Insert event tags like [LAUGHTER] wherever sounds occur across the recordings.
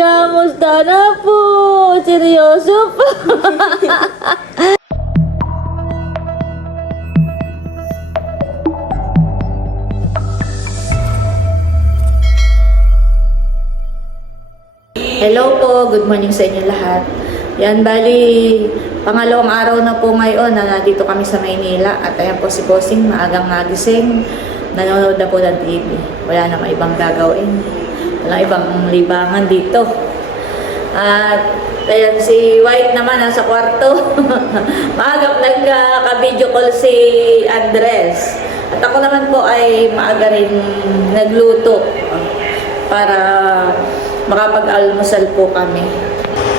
Kamusta na po? Seryoso po? [LAUGHS] Hello po, good morning sa inyo lahat. Yan, bali, pangalawang araw na po ngayon na nandito kami sa Maynila at ayan po si Bossing, maagang nagising, nanonood na po ng TV. Wala namang ibang gagawin. Walang ibang libangan dito. At ayan, si White naman nasa kwarto. [LAUGHS] Maagap nagka-video call si Andres. At ako naman po ay maaga rin nagluto para makapag-almusal po kami.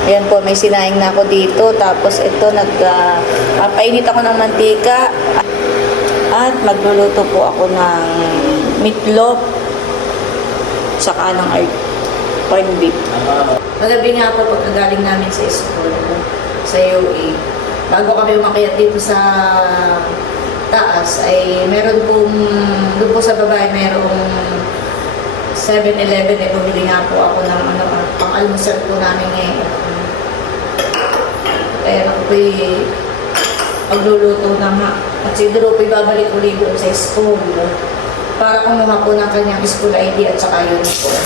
Ayan po, may sinaing na ako dito. Tapos ito, nag, uh, papainit ako ng mantika. At magluluto po ako ng meatloaf. Saka ng art corned beef. Magabi nga po pag galing namin sa school, sa UA. Bago kami umakyat dito sa taas, ay meron pong, doon po sa babae, merong 7-Eleven, eh, bumili nga po ako ng ano, pang-almusal po namin ngayon. Kaya ako po'y magluluto na nga. At si Drew po'y babalik uli doon sa school. Para kumuha po ng kanyang school ID at saka uniform.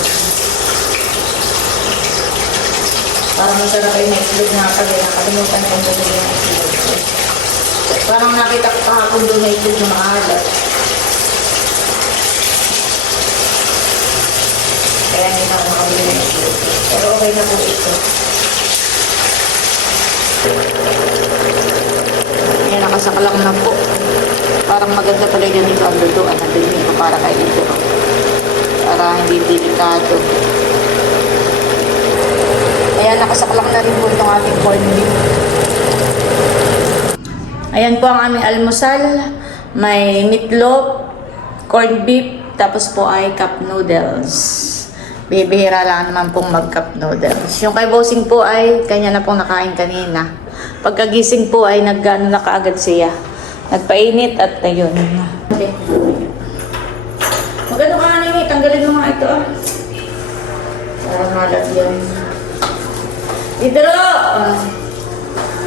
Para masarap ay na-itlog nga pala. Nakalimutan ko bumili ng itlog. Parang nakita ko kahapon doon na itlog na maalat. Kaya hindi na ako makabili ng itlog. Pero okay na po ito. Ayan, nakasakalang na po. Parang maganda pala yan ito ang lutuan na bilhin ko para kay ito. Para hindi delikado. Ayan, nakasaklak na rin po itong ating corned beef. Ayan po ang aming almusal. May meatloaf, corned beef, tapos po ay cup noodles. Bibihira lang naman pong mag-cup noodles. Yung kay Bossing po ay kanya na pong nakain kanina. Pagkagising po ay nag-ano na kaagad siya. Nagpainit at ayun. Okay. Magano ka nga ni tanggalin mo nga ito ah. Para malagyan. Idro! Ah.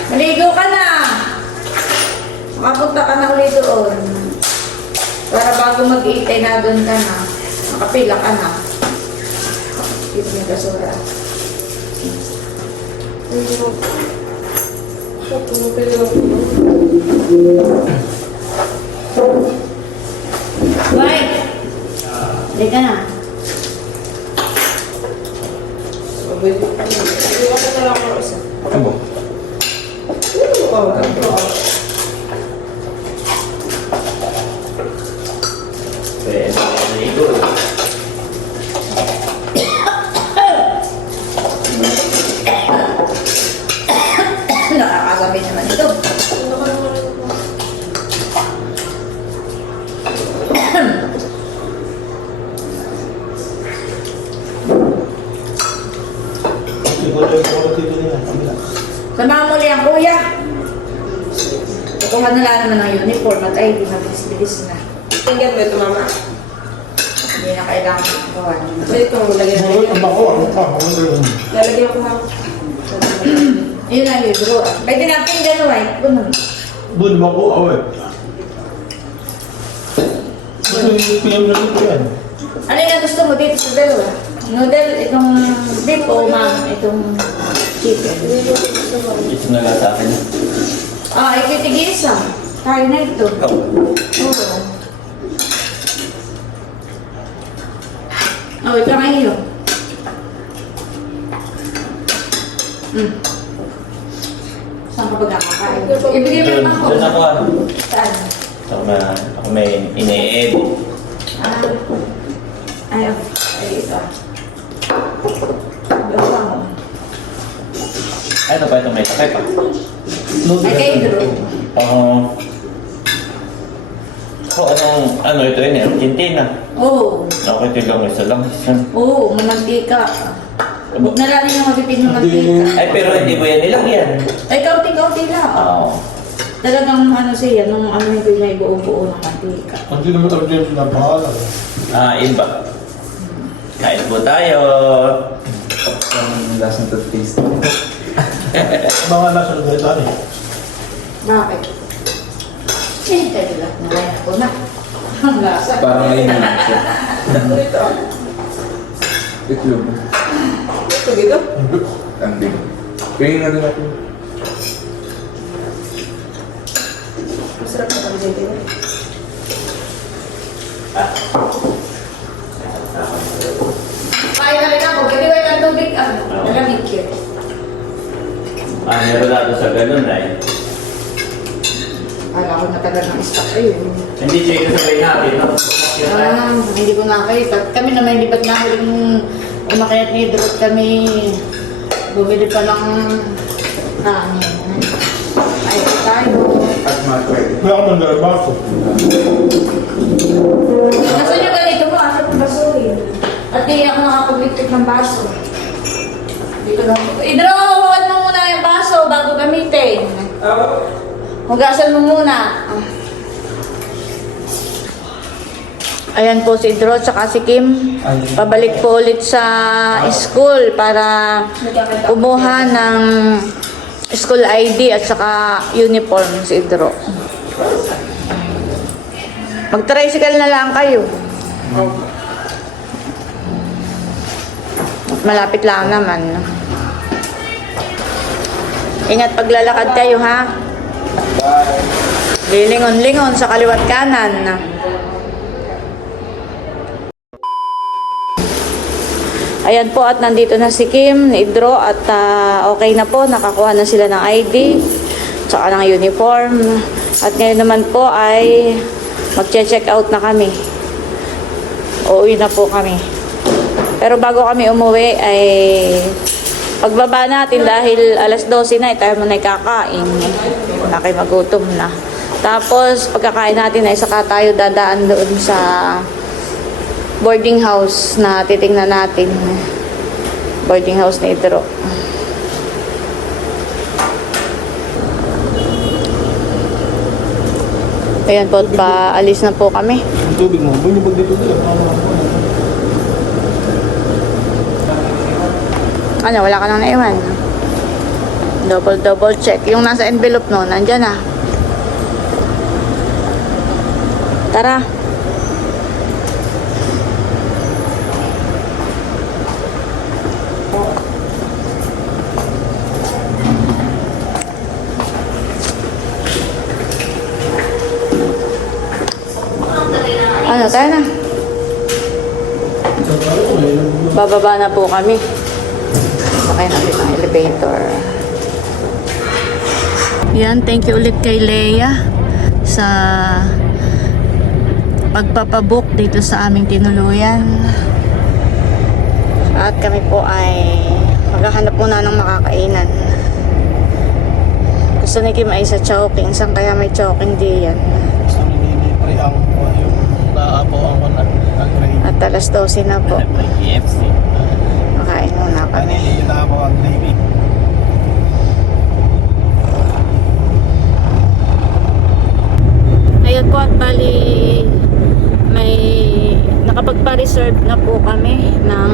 Maligo ka na! Makapunta ka na ulit doon. Para bago mag-eat ay na doon ka na. Makapila ka na. Dito yung basura. Mike! Hindi ka na. Ano? Pwede, naligo. Nakakasabi naman ito. Samahan mo ulit ang kuya. Kukuha na lang naman ng uniform at ay, di mabilis-bilis na. Tingnan mo ito, mama. Hindi na kailangan gawa. Ito, lagyan? Ano yun? Lalagyan ko, mama. Yun ang libro. Pwede natin dyan, white. Bunod. Bun bako, awe. Ito yung PM na dito yan. Ano yung gusto mo dito sa dalawa? Noodle, itong beef o ma'am, itong chicken. Ito na lang sa akin. Ah, ikitigisa. Kaya na ito. Oo. Oh, ito nga iyo. Hmm. Saan ka ba nakakain? Ibigay mo Doon, yung ako. doon ako ano. Saan? Ako may, ako may ine-edit. Ah. Ay, okay. Ay, ito. Gawa mo. Ay, ito pa, ito may sakay pa. Ay, kay Drew. Oo. So, anong, ano ito yun? Argentina. Oo. Ako ito lang, isa lang. Oo, mamantika. Huwag na lang yung matipid ng mantika. Ay, pero hindi mo yan nilagyan. Ay, kaunti-kaunti lang. Oo. Talagang ano siya, nung ano yung pinay buo-buo ng mantika. Hindi naman sila pangalan. Ah, yun ba? Kain po tayo. Ang lasa ng toothpaste. Mga nasa lugar eh. Bakit? Eh, tayo lang. Nakain ako na. Ang lasa. Parang may hinanap siya. Ito. Itlog. Ito dito. Kambing. Kaya nga din ako. Masarap na kami dito. Kain na rin ako. Kasi wait ang tubig. Ah, nalamig yun. Ah, meron natin sa ganun ay. Kala ko natagal ng stock ayun. Hindi siya kasabay natin, no? Ah, hindi ko nakita. Kami naman lipat namin umakyat ni Drot kami. Bumili pa ng kanin. Ay, tayo. At mag-pwede. Kaya ako nang galabaso. Nasa nyo ganito mo, asa pang basuhin. At di ako nakapagligpit ng baso. Dito lang. Idro, bago gamitin. Hugasan mo muna. Ayan po si Idro tsaka si Kim. Pabalik po ulit sa school para kumuha ng school ID at saka uniform si Idro. Mag-tricycle na lang kayo. Malapit lang naman. Ingat paglalakad kayo ha. Lilingon-lingon sa kaliwat kanan. Ayan po at nandito na si Kim, Idro at ah, okay na po, nakakuha na sila ng ID tsaka ng uniform. At ngayon naman po ay magche-check out na kami. Uuwi na po kami. Pero bago kami umuwi ay pagbaba natin dahil alas 12 na, eh, tayo kakain. Na kayo magutom na. Tapos pagkakain natin ay saka tayo dadaan doon sa boarding house na titingnan natin. Boarding house ni Idro. Ayan po, paalis na po kami. Tubig mo, bunyabag dito dito. Ano, wala ka nang naiwan. Double, double check. Yung nasa envelope no, nandyan na. Tara. Ano, tayo na. Bababa na po kami. Sakay natin ang elevator. Yan, thank you ulit kay Leia sa pagpapabook dito sa aming tinuluyan. At kami po ay maghahanap muna ng makakainan. Gusto ni Kim ay sa Chowking. Saan kaya may Chowking diyan? Gusto nililibre ang yung naapaw ang gravy. At alas 12 na po. [LAUGHS] May KFC. Kami. Kanili yung naapaw ang gravy. Ayun po at bali may nakapagpa-reserve na po kami ng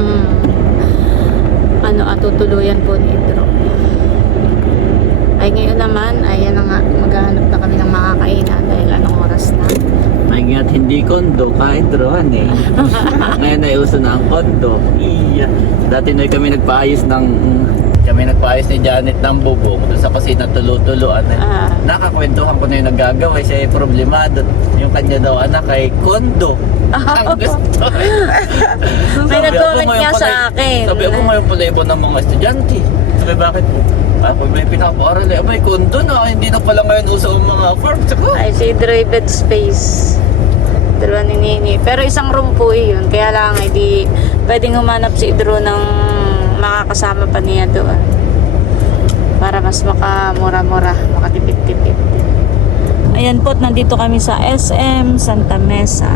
ano atutuluyan po ni Idro. Ay ngayon naman, ayan na nga, maghahanap na kami ng makakainan dahil anong oras na. Maingat hindi kondo, kahit drohan eh. [LAUGHS] Ngayon ay uso na ang kondo. Iya. Dati na kami nagpaayos ng... Kami nagpaayos ni Janet ng bubong doon sa kusina tulo-tuloan. Eh. Ah. Nakakwentuhan ko na yung naggagawa. Siya ay problemado. Yung kanya daw anak ay kondo. Ang [LAUGHS] gusto. May nag-comment pala- sa akin. Sabi ako ngayon pala iba ng mga estudyante. Sabi bakit po? Ah, pag may pinapaaral eh, abay, kondo na, hindi na pala ngayon uso ang mga farm. Tsaka, Ay, si Idro ay bed space. Dalawa ni Nini. Pero isang room po yun. Kaya lang, hindi pwedeng humanap si Idro ng makakasama pa niya doon. Para mas makamura-mura, makatipid-tipid. Ayan po, nandito kami sa SM Santa Mesa.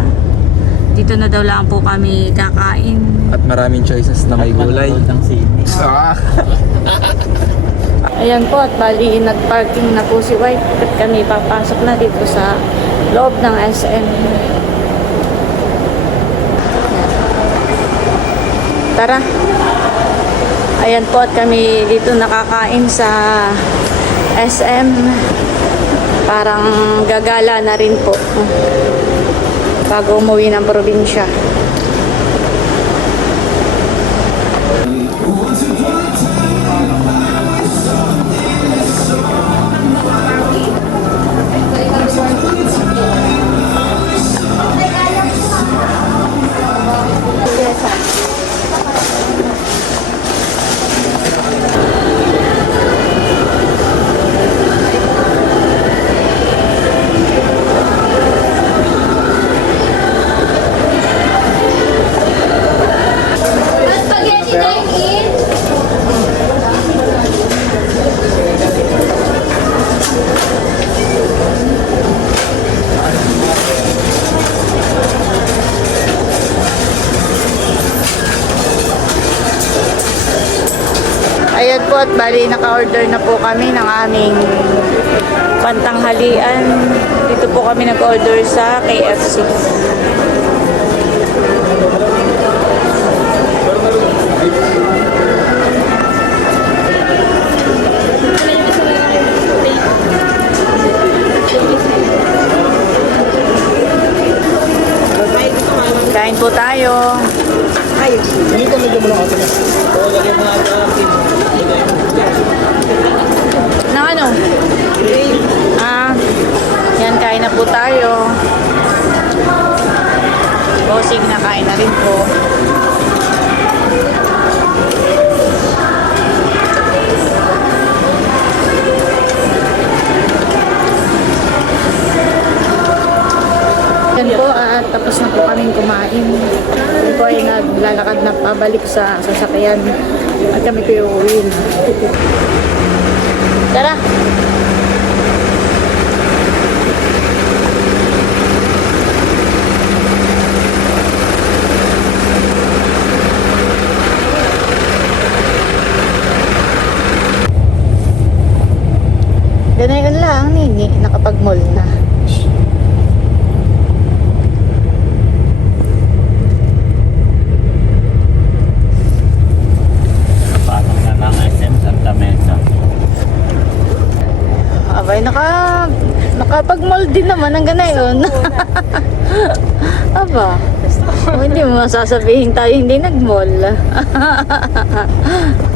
Dito na daw lang po kami kakain. At maraming choices na may gulay. ng sini. Ah! [LAUGHS] Ayan po, at bali nag-parking na po si White at kami papasok na dito sa loob ng SM. Tara. Ayan po at kami dito nakakain sa SM. Parang gagala na rin po. Bago umuwi ng probinsya. Ayan po at bali naka-order na po kami ng aming pantanghalian. Dito po kami nag-order sa KFC. Kain po tayo. Hindi ko medyo mo lang ako. Oo, lagyan mo ito. Na ano? Ah, yan, kain na po tayo. Bossing na kain na rin po. Yan po, at tapos na po kaming kumain. Kami po ay naglalakad na pabalik sa sasakyan. At kami ko yung uwi. Tara! Ganayon lang, nini. Nakapag-mall na. Pasok na ng SM Santa Mesa. Abay, naka, nakapag-mall din naman ang ganayon. [LAUGHS] Aba, oh, hindi mo masasabihin tayo hindi nag-mall. [LAUGHS]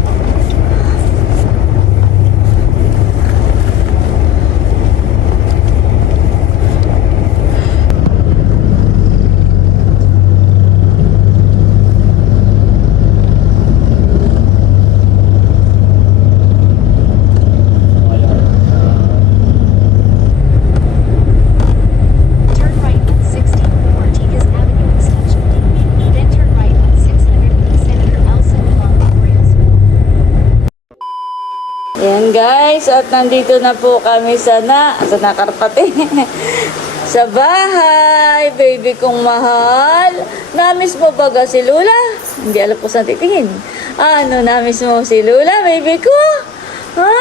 guys, at nandito na po kami sa na, sa Nakarpate. [LAUGHS] sa bahay, baby kong mahal. Namiss mo ba si Lula? Hindi alam po saan titingin. Ano, namiss mo si Lula, baby ko? Ha?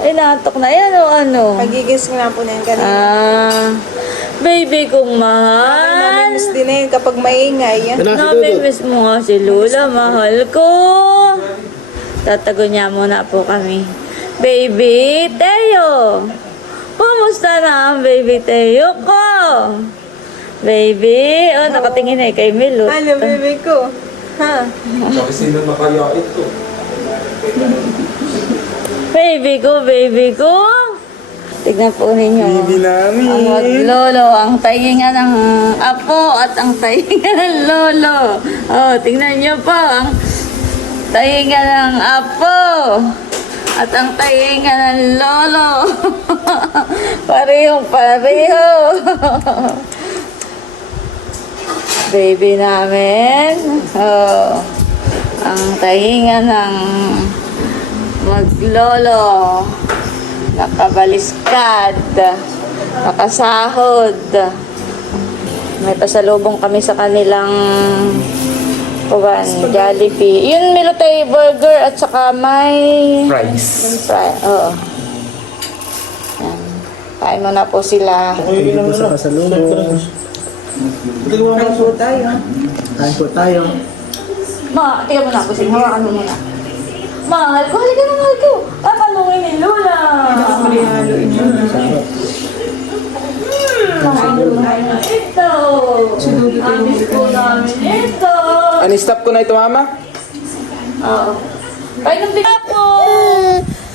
Ay, natok na yan o ano? Magigis ko na po na yan kanina. Ah, baby kong mahal. namimiss din na yun kapag maingay. Yan. Namimiss mo nga si Lula, mahal ko. Tatago niya muna po kami. Baby Teo! Kumusta na ang baby Teo ko? Baby, oh, nakatingin na eh kay Milot. Ano, bebe ko? Ha? Tsaka sino makaya ito? Baby ko, baby ko. Tignan po ninyo. Baby namin. Ang maglolo, ang tainga ng apo at ang tainga [LAUGHS] ng lolo. Oh, tingnan niyo po, ang tainga ng apo at ang tainga ng lolo. [LAUGHS] Parehong pareho. [LAUGHS] Baby namin. Oh, ang tainga ng maglolo. Nakabaliskad. Nakasahod. May pasalubong kami sa kanilang kuwan, Jollibee. Yun, Milotay Burger at saka may... Price. Fry. Oo. Yan. Kain mo na po sila. Okay, ilang na. Kasalubong. Kain po tayo. Kain po tayo. Ma, tingnan mo na, busing. Hawakan mo muna. Mahal ko, halika na, mahal ko. Pakalungin ni Lola. Mahal ko na ito. Amis ko namin ito. Ani-stop ko na ito, mama? Oo. Painom din ako.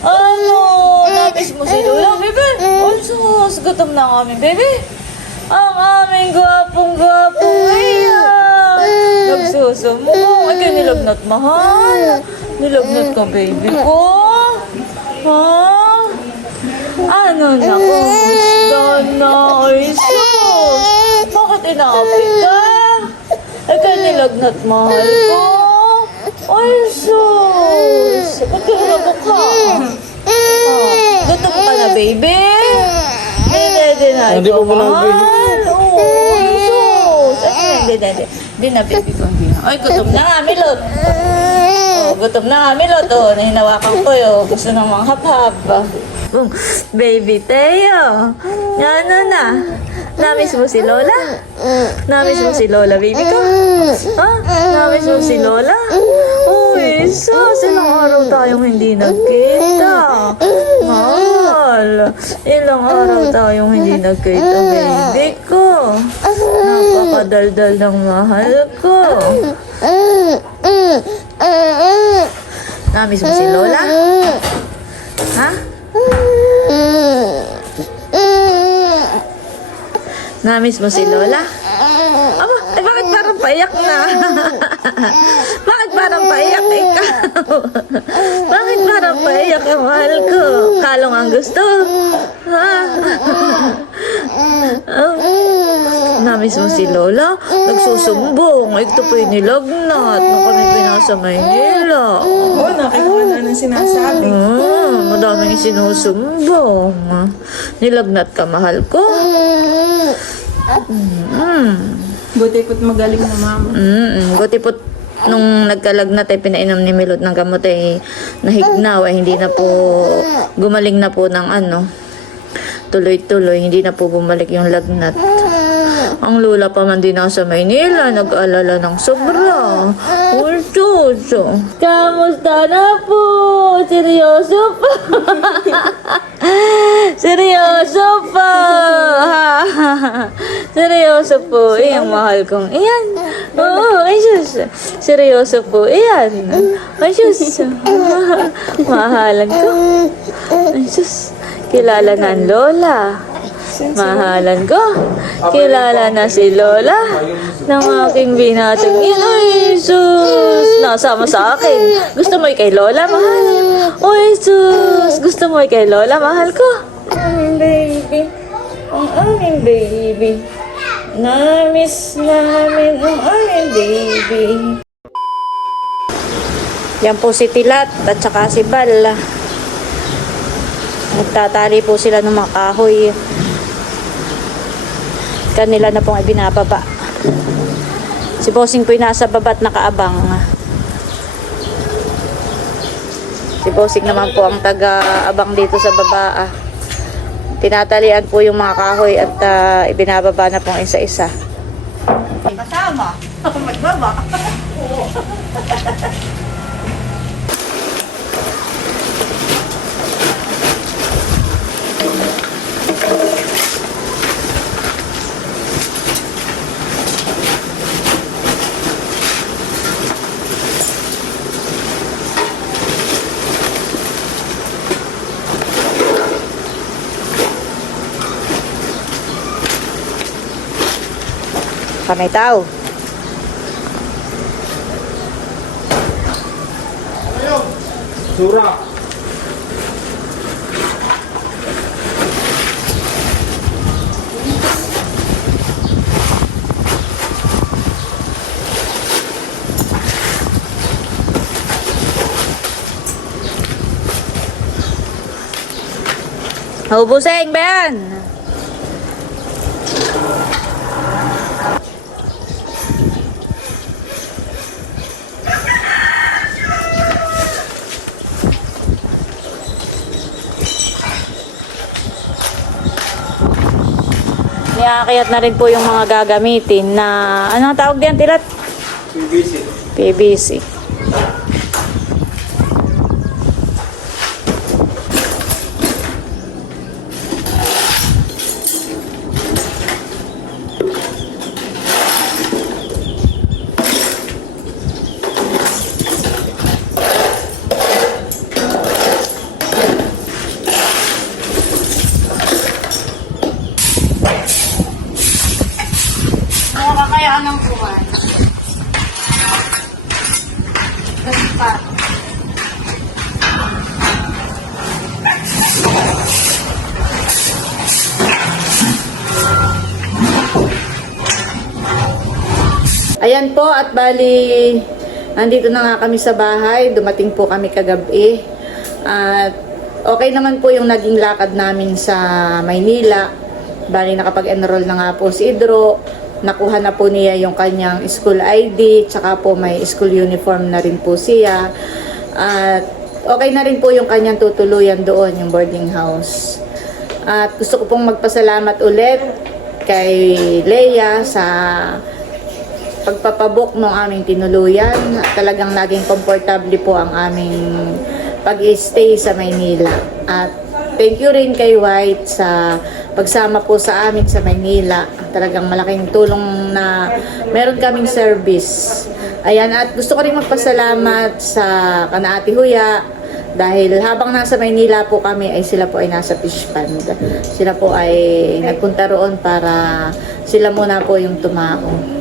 Ano? Nabis mo si Lola, bebe. Sus. Gutom na kami, bebe. Ang aming gwapong-gwapong ngayon. Nagsusumbong. Ay, kaya nilagnat, mahal. Nilagnat ka, baby ko. Ha? Ano na kumusta na? Ay, sus. Bakit inaapit ka? Ay, kaya nilagnat, mahal ko. Ay, sus. Ba't ka? Oh, gutom ka na, baby? Hindi, na Hindi ito, pa po nang- mahal. Oo, ay, sus. Ay, hindi, hindi, hindi. Hindi na, baby ko. Hindi na. Ay, gutom na nga, Milot. Oh, gutom na nga, Milot. Oh, hinawakan ko yun. Gusto ng mga hap-hap. Boom. Baby Teo. Ano na? Namiss mo si Lola? Namiss mo si Lola, baby ko? Ha? Namiss mo si Lola? Uy, sus, ilang araw tayong hindi nagkita. Mahal. Ilang araw tayong hindi nagkita, baby ko. Napakadaldal ng mahal ko. Namiss mo si Lola? Ha? Namiss mo si Lola? Aba, eh bakit parang paiyak na? [LAUGHS] bakit parang paiyak ikaw? [LAUGHS] bakit parang paiyak ang mahal ko? Kalong ang gusto? [LAUGHS] Ha? Oh. Namiss mo si Lola? Nagsusumbong. Ito po yung nilagnat na kami pinasa Maynila. Oo, nakikuha na ng sinasabi. Ah, madaming sinusumbong. Nilagnat ka, mahal ko. Mm. Buti po't magaling na mama. Mm, buti po nung nagkalagnat ay pinainom ni Milot ng gamot ay nahignaw ay hindi na po gumaling na po ng ano tuloy-tuloy hindi na po bumalik yung lagnat ang lula pa man din nasa Maynila nag-alala ng sobra Ultos Kamusta na po? Seryoso pa? [LAUGHS] Seryoso pa? [LAUGHS] Seryoso po, iyang mahal kong iyan. Oo, ay sus. Seryoso po, iyan. Ay sus. [LAUGHS] Mahalan ko. Ay sus. Kilala ang Lola. Mahalan ko. Kilala na si Lola ng aking binatang yan. Ay, sus! Nasama sa akin. Gusto mo kay Lola, mahal? Ay, sus! Gusto mo kay Lola, mahal ko? Baby. Ang aming baby. Na-miss namin ang aming baby. Yan po si Tilat at saka si Bal. Nagtatali po sila ng mga kahoy. Kanila na pong ibinababa. Si Bossing po'y nasa babat nakaabang. Si Bossing naman po ang taga-abang dito sa baba. ah. Tinatalian po yung mga kahoy at ah, ibinababa na pong isa-isa. Kasama. [LAUGHS] Magbaba. [LAUGHS] Kami tao. Sura. Ubuseng ba yan? Niakayat na rin po yung mga gagamitin na, anong tawag diyan, tilat? Visit. PBC. Ayan po at bali nandito na nga kami sa bahay. Dumating po kami kagabi. At okay naman po yung naging lakad namin sa Maynila. Bali nakapag-enroll na nga po si Idro. Nakuha na po niya yung kanyang school ID. Tsaka po may school uniform na rin po siya. At okay na rin po yung kanyang tutuluyan doon, yung boarding house. At gusto ko pong magpasalamat ulit kay Leia sa pagpapabok ng aming tinuluyan. Talagang naging komportable po ang aming pag-stay sa Maynila. At thank you rin kay White sa pagsama po sa amin sa Maynila. Talagang malaking tulong na meron kaming service. Ayan, at gusto ko rin magpasalamat sa Kanaati Huya dahil habang nasa Maynila po kami ay sila po ay nasa fish pond. Sila po ay nagpunta roon para sila muna po yung tumao.